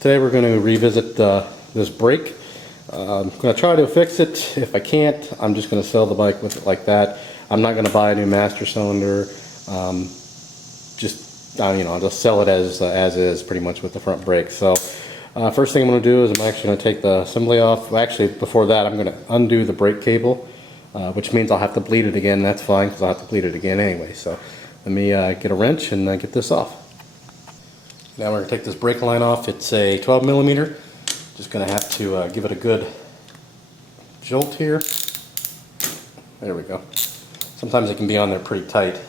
Today we're going to revisit this brake. I'm going to try to fix it. If I can't, I'm just going to sell the bike with it like that. I'm not going to buy a new master cylinder. I'll just sell it as is, pretty much, with the front brake. So first thing I'm going to do is I'm actually going to take the assembly off. Well, actually, before that, I'm going to undo the brake cable, which means I'll have to bleed it again. That's fine, because I'll have to bleed it again anyway. So let me get a wrench and get this off. Now we're going to take this brake line off. It's a 12 millimeter. Just going to have to give it a good jolt here. There we go. Sometimes it can be on there pretty tight.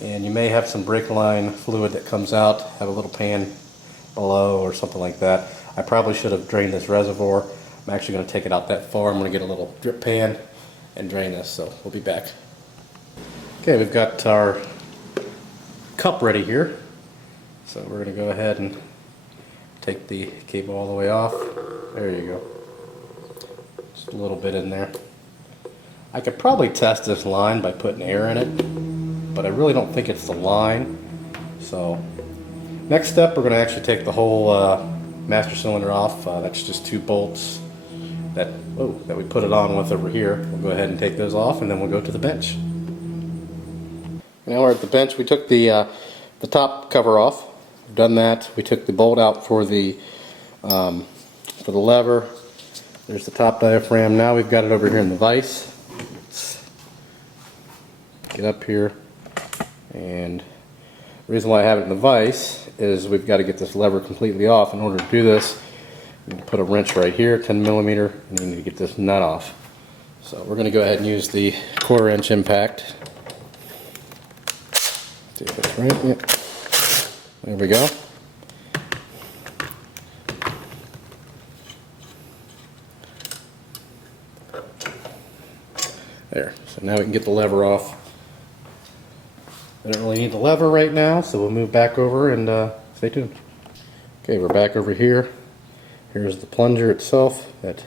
And you may have some brake line fluid that comes out, have a little pan below or something like that. I probably should have drained this reservoir. I'm actually going to take it out that far. I'm going to get a little drip pan and drain this, so we'll be back. Okay, we've got our cup ready here. So we're going to go ahead and take the cable all the way off. There you go. Just a little bit in there. I could probably test this line by putting air in it, but I really don't think it's the line. So next step, we're going to actually take the whole master cylinder off. That's just 2 bolts that we put it on with over here. We'll go ahead and take those off, and then we'll go to the bench. Now we're at the bench. We took the top cover off. We've done that. We took the bolt out for the lever. There's the top diaphragm. Now we've got it over here in the vise. Let's get up here. And the reason why I have it in the vise is we've got to get this lever completely off. In order to do this, you put a wrench right here, 10 millimeter, and you need to get this nut off. So we're going to go ahead and use the 1/4 inch impact. See if it's right. Yep. There we go. There. So now we can get the lever off. I don't really need the lever right now, so we'll move back over and stay tuned. Okay, we're back over here. Here's the plunger itself that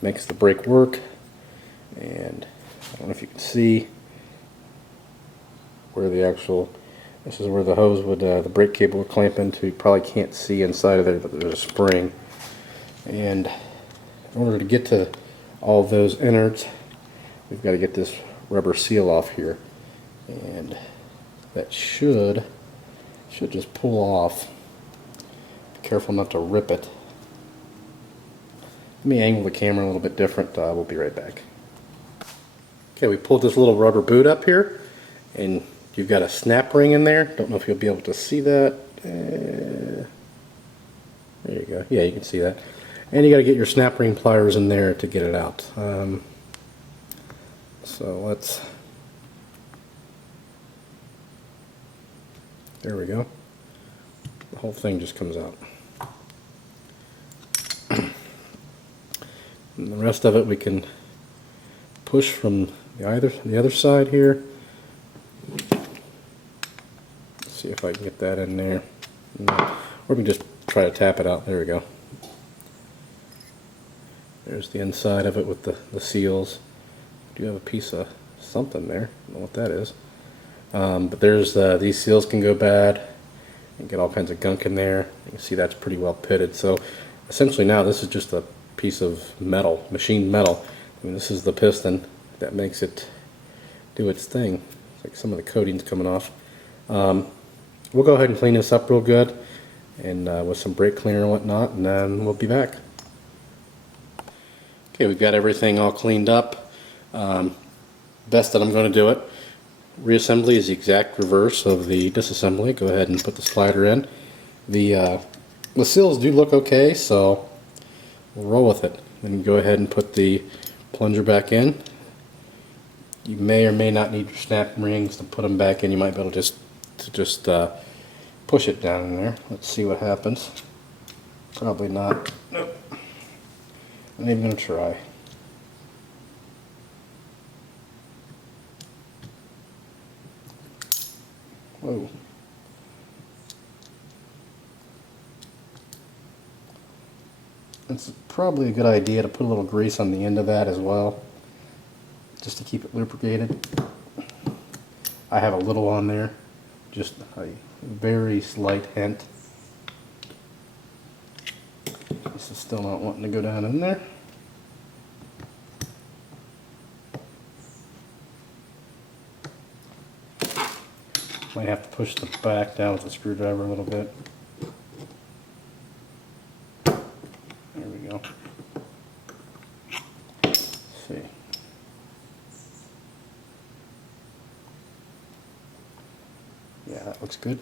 makes the brake work. And I don't know if you can see where the actual... This is where the hose would, the brake cable would clamp into. You probably can't see inside of there, but there's a spring. And in order to get to all of those innards, we've got to get this rubber seal off here. And that should just pull off. Be careful not to rip it. Let me angle the camera a little bit different. We'll be right back. Okay, we pulled this little rubber boot up here, and you've got a snap ring in there. Don't know if you'll be able to see that. There you go. Yeah, you can see that. And you got to get your snap ring pliers in there to get it out. So let's... There we go. The whole thing just comes out. And the rest of it we can push from the other side here. See if I can get that in there. Or we can just try to tap it out. There we go. There's the inside of it with the seals. I do have a piece of something there. I don't know what that is. But there's these seals can go bad and get all kinds of gunk in there. You can see that's pretty well pitted. So essentially now this is just a piece of metal, machined metal. I mean, this is the piston that makes it do its thing. It's like some of the coating's coming off. We'll go ahead and clean this up real good, and with some brake cleaner and whatnot, and then we'll be back. Okay, we've got everything all cleaned up. Best that I'm going to do it. Reassembly is the exact reverse of the disassembly. Go ahead and put the slider in. The seals do look okay, so we'll roll with it. Then go ahead and put the plunger back in. You may or may not need your snap rings to put them back in. You might be able to just push it down in there. Let's see what happens. Probably not. Nope. I'm not even going to try. Whoa. It's probably a good idea to put a little grease on the end of that as well, just to keep it lubricated. I have a little on there, just a very slight hint. This is still not wanting to go down in there. Might have to push the back down with the screwdriver a little bit. There we go. Let's see. Yeah, that looks good.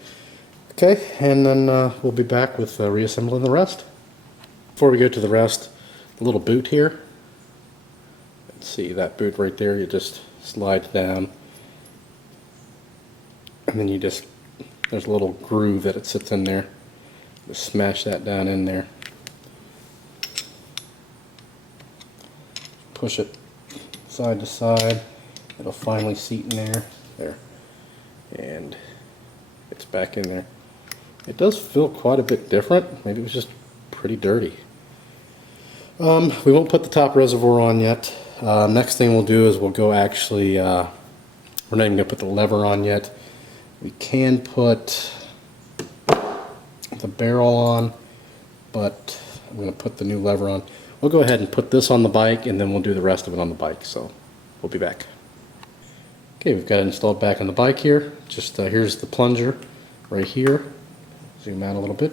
Okay, and then we'll be back with reassembling the rest. Before we go to the rest, a little boot here. Let's see, that boot right there, you just slide down. And then you just, there's a little groove that it sits in there. Just smash that down in there. Push it side to side. It'll finally seat in there. There. And it's back in there. It does feel quite a bit different. Maybe it was just pretty dirty. We won't put the top reservoir on yet. Next thing we'll do is we'll go actually, we're not even going to put the lever on yet. We can put the barrel on, but I'm going to put the new lever on. We'll go ahead and put this on the bike, and then we'll do the rest of it on the bike, so we'll be back. Okay, we've got it installed back on the bike here. Just here's the plunger right here. Zoom out a little bit.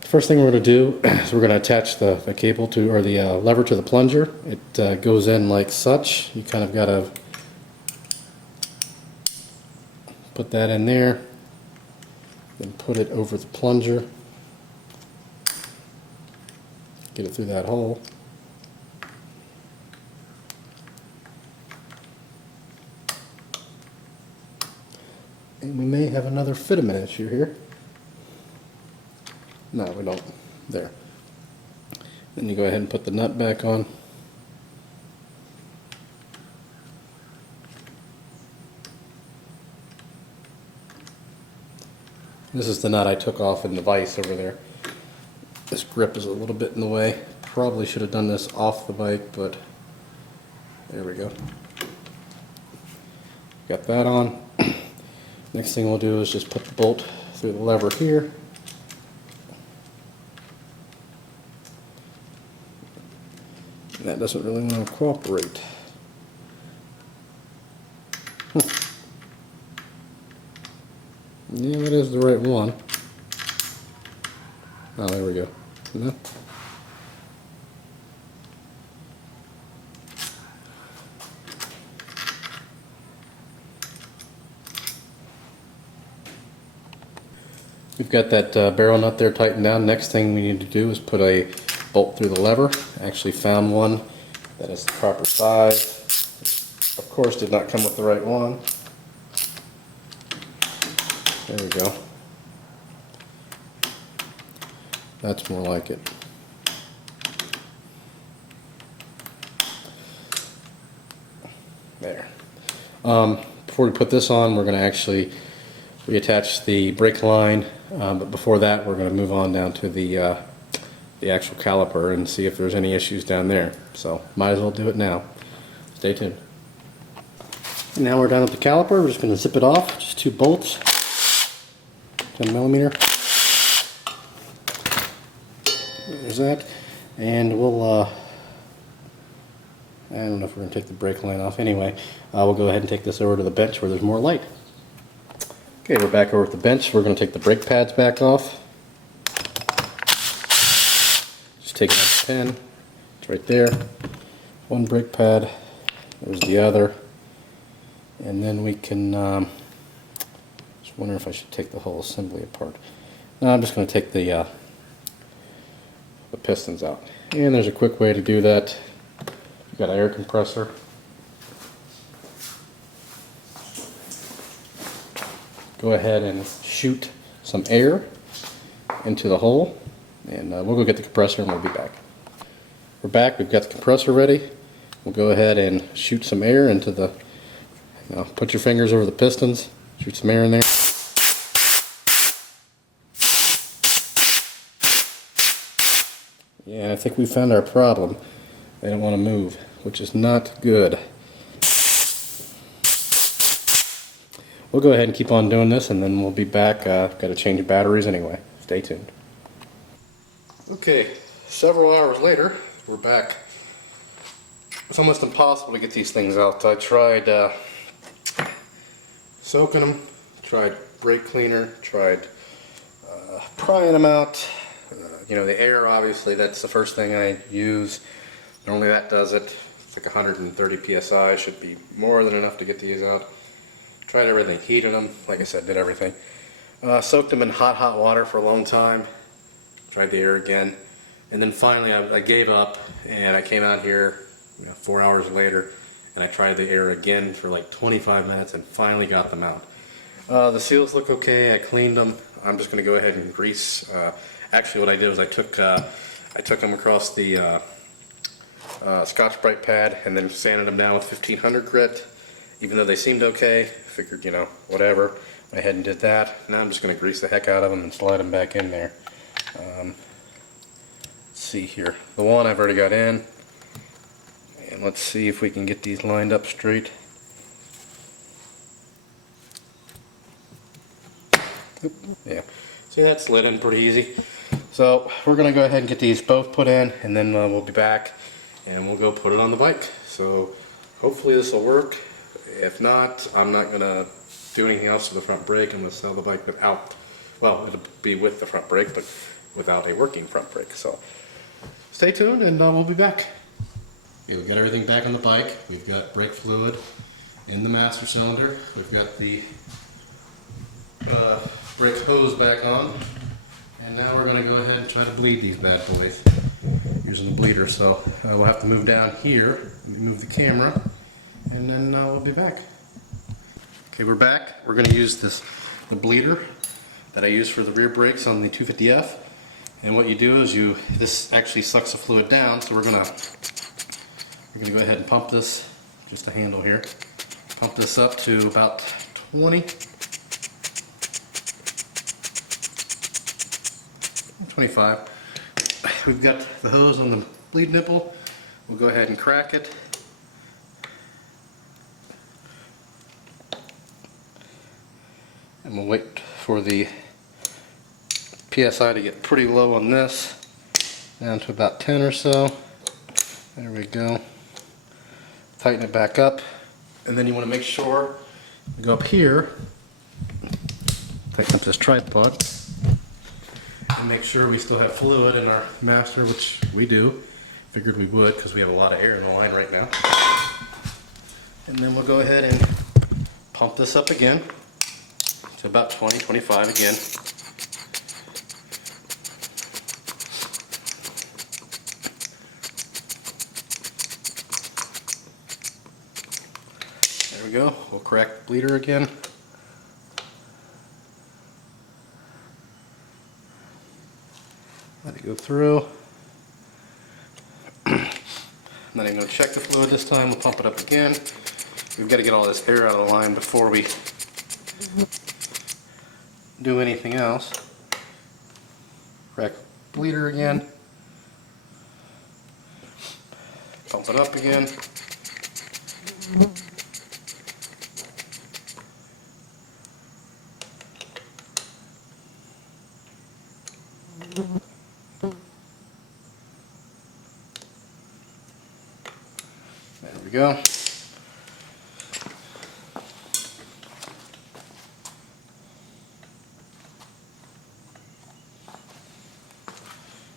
The first thing we're going to do is we're going to attach the cable to, or the lever to the plunger. It goes in like such. You kind of got to put that in there, then put it over the plunger, get it through that hole. And we may have another fitment issue here. No, we don't. There. Then you go ahead and put the nut back on. This is the nut I took off in the vise over there. This grip is a little bit in the way. Probably should have done this off the bike, but there we go. Got that on. Next thing we'll do is just put the bolt through the lever here. And that doesn't really want to cooperate. Yeah, that is the right one. Oh, there we go. No. We've got that barrel nut there tightened down. Next thing we need to do is put a bolt through the lever. I actually found one that is the proper size. Of course, did not come with the right one. There we go. That's more like it. There. Before we put this on, we're going to actually reattach the brake line, but before that we're going to move on down to the actual caliper and see if there's any issues down there. So might as well do it now. Stay tuned. And now we're down at the caliper. We're just going to zip it off. Just 2 bolts, 10mm. There's that. And we'll I don't know if we're going to take the brake line off. Anyway, we'll go ahead and take this over to the bench where there's more light. Okay, we're back over at the bench. We're going to take the brake pads back off. Just taking out the pin. It's right there. One brake pad. There's the other. And then we can, just wondering if I should take the whole assembly apart. No, I'm just going to take the pistons out. And there's a quick way to do that. You've got an air compressor. Go ahead and shoot some air into the hole, and we'll go get the compressor and we'll be back. We're back. We've got the compressor ready. We'll go ahead and shoot some air into the, put your fingers over the pistons, shoot some air in there. Yeah, I think we found our problem. They don't want to move, which is not good. We'll go ahead and keep on doing this, and then we'll be back. Got to change batteries anyway. Stay tuned. Okay, several hours later, we're back. It's almost impossible to get these things out. I tried soaking them, tried brake cleaner, tried prying them out. You know, the air, obviously, that's the first thing I use. Normally that does it. It's like 130 psi, should be more than enough to get these out. Tried everything, heated them, like I said, did everything. Soaked them in hot water for a long time. Tried the air again. And then finally I gave up and I came out here 4 hours later and I tried the air again for like 25 minutes and finally got them out. The seals look okay, I cleaned them. I'm just going to go ahead and grease. Actually what I did was I took them across the Scotch-Brite pad and then sanded them down with 1500 grit. Even though they seemed okay, figured, whatever. Went ahead and did that. Now I'm just going to grease the heck out of them and slide them back in there. Let's see here. The one I've already got in. And let's see if we can get these lined up straight. Oop, yeah. See, that slid in pretty easy. So we're going to go ahead and get these both put in, and then we'll be back and we'll go put it on the bike. So hopefully this will work. If not, I'm not going to do anything else to the front brake. I'm going to sell the bike without, well, it'll be with the front brake, but without a working front brake. So stay tuned and we'll be back. Okay, we've got everything back on the bike. We've got brake fluid in the master cylinder. We've got the brake hose back on. And now we're going to go ahead and try to bleed these bad boys using the bleeder. So we'll have to move down here, move the camera, and then we'll be back. Okay, we're back. We're going to use the bleeder that I use for the rear brakes on the 250F. And what you do is this actually sucks the fluid down. So we're gonna go ahead and pump this, just a handle here. Pump this up to about 20. 25. We've got the hose on the bleed nipple. We'll go ahead and crack it. And we'll wait for the PSI to get pretty low on this, down to about 10 or so. There we go. Tighten it back up. And then you want to make sure you go up here, tighten up this tripod, and make sure we still have fluid in our master, which we do. Figured we would because we have a lot of air in the line right now. And then we'll go ahead and pump this up again to about 20, 25 again. There we go. We'll crack the bleeder again. Let it go through. Not even going to check the fluid this time. We'll pump it up again. We've got to get all this air out of the line before we do anything else. Crack bleeder again. Pump it up again. There we go.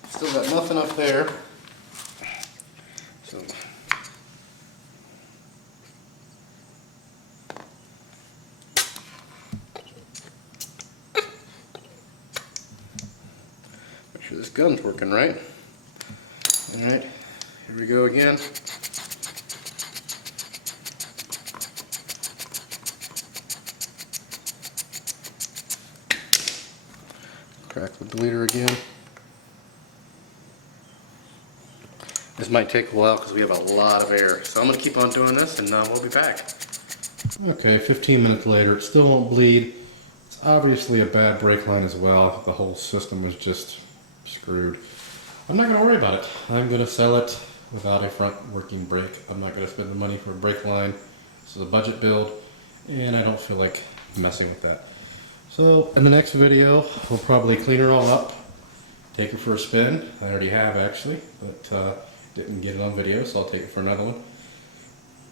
Still got nothing up there. So make sure this gun's working right. Alright, here we go again. Crack the bleeder again. This might take a while because we have a lot of air. So I'm going to keep on doing this and we'll be back. Okay, 15 minutes later, it still won't bleed. It's obviously a bad brake line as well. The whole system was just screwed. I'm not going to worry about it. I'm going to sell it without a front working brake. I'm not going to spend the money for a brake line. This is a budget build and I don't feel like messing with that. So in the next video, we'll probably clean her all up take it for a spin. I already have actually, but didn't get it on video, so I'll take it for another one.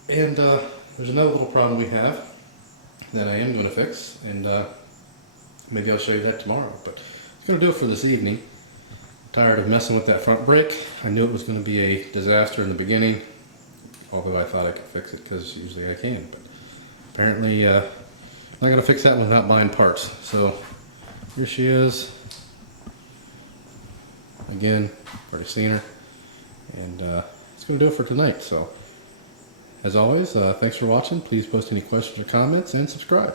And there's another little problem we have that I am going to fix, and maybe I'll show you that tomorrow. But I'm going to do it for this evening. Tired of messing with that front brake. I knew it was going to be a disaster in the beginning, although I thought I could fix it because usually I can. But apparently, I'm not going to fix that one without buying parts. So here she is. Again, already seen her, and it's going to do it for tonight. So as always, thanks for watching. Please post any questions or comments and subscribe.